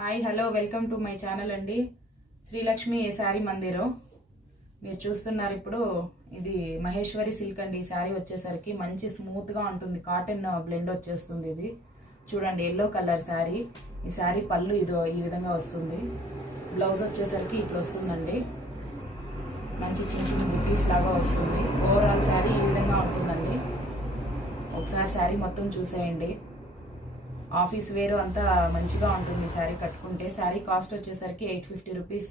Hi hello welcome to my channel అండి. శ్రీలక్ష్మి శారీ మందిరం మీరు చూస్తున్నారు. ఇప్పుడు ఇది మహేశ్వరి సిల్క్ అండి. ఈ శారీ వచ్చేసరికి మంచి స్మూత్గా ఉంటుంది, కాటన్ బ్లెండ్ వచ్చేస్తుంది. ఇది చూడండి, ఎల్లో కలర్ శారీ. ఈ శారీ పళ్ళు ఈ విధంగా వస్తుంది. బ్లౌజ్ వచ్చేసరికి ఇట్లా వస్తుందండి. మంచి చిన్న చిన్న బుట్టీస్ లాగా వస్తుంది. ఓవరాల్ శారీ ఈ విధంగా ఉంటుందండి. ఒకసారి శారీ మొత్తం చూసేయండి. ఆఫీస్ వేరు అంతా మంచిగా ఉంటుంది శారీ కట్టుకుంటే. శారీ కాస్ట్ వచ్చేసరికి 850 rupees,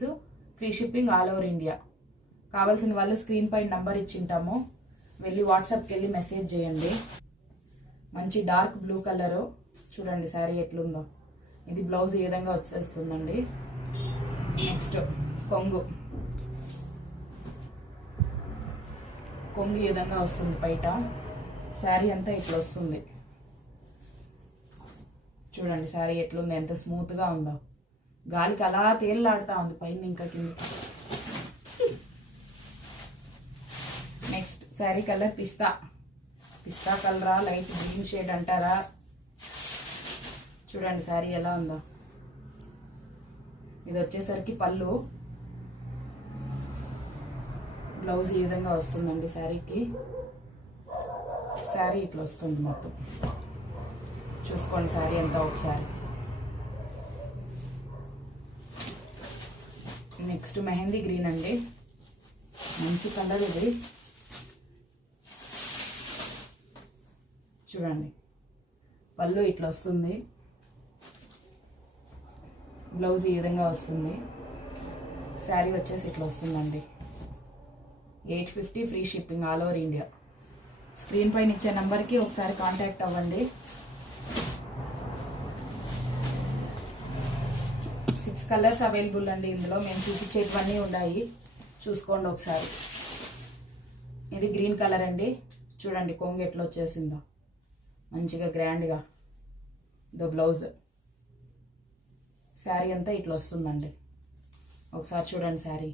free shipping all over India. కావాల్సిన వాళ్ళు స్క్రీన్ పైన నంబర్ ఇచ్చింటాము, వెళ్ళి వాట్సాప్కి వెళ్ళి మెసేజ్ చేయండి. మంచి డార్క్ బ్లూ కలరు. చూడండి శారీ ఎట్లుందో. ఇది బ్లౌజ్ ఈ విధంగా వచ్చేస్తుందండి. నెక్స్ట్ కొంగు ఈ విధంగా వస్తుంది. బయట శారీ అంతా ఇట్లా వస్తుంది. చూడండి శారీ ఎట్లుంది, ఎంత స్మూత్గా ఉందో. గాలికి అలా తేలిలాడుతూ ఉంది పైన ఇంకా కింద. నెక్స్ట్ శారీ కలర్ పిస్తా కలరా, లైట్ గ్రీన్ షేడ్ అంటారా. చూడండి శారీ ఎలా ఉందో. ఇది వచ్చేసరికి పళ్ళు, బ్లౌజ్ ఈ విధంగా వస్తుందండి. శారీకి శారీ ఇట్లా వస్తుంది మొత్తం. చూసుకోండి శారీ అంతా ఒకసారి. నెక్స్ట్ మెహందీ గ్రీన్ అండి, మంచి కలర్ ఇది. చూడండి పళ్ళు ఇట్లా వస్తుంది, బ్లౌజ్ ఈ విధంగా వస్తుంది. శారీ వచ్చేసి ఇట్లా వస్తుందండి. 850 free shipping all over India. Screen పైన ఇచ్చే నెంబర్కి ఒకసారి కాంటాక్ట్ అవ్వండి. 6 కలర్స్ అవైలబుల్ అండి. ఇందులో మేము చూపించేటివన్నీ ఉన్నాయి, చూసుకోండి ఒకసారి. ఇది గ్రీన్ కలర్ అండి. చూడండి కొంగు ఎట్లా వచ్చేసిందో, మంచిగా గ్రాండ్గా. ఇదో బ్లౌజ్. శారీ అంతా ఇట్లా వస్తుందండి. ఒకసారి చూడండి శారీ.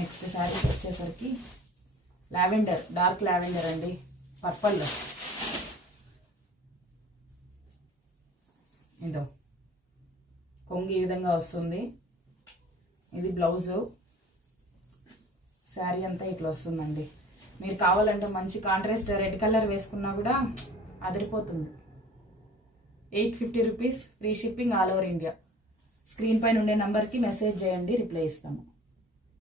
నెక్స్ట్ శారీ వచ్చేసరికి లావెండర్, డార్క్ లావెండర్ అండి, పర్పల్. ఇదో కొంగు ఈ విధంగా వస్తుంది. ఇది బ్లౌజు. శారీ అంతా ఇట్లా వస్తుందండి. మీరు కావాలంటే మంచి కాంట్రాస్ట్ రెడ్ కలర్ వేసుకున్నా కూడా అదిరిపోతుంది. 850 rupees, free shipping all over India. Screen పైన ఉండే నెంబర్కి మెసేజ్ చేయండి, రిప్లై ఇస్తాము.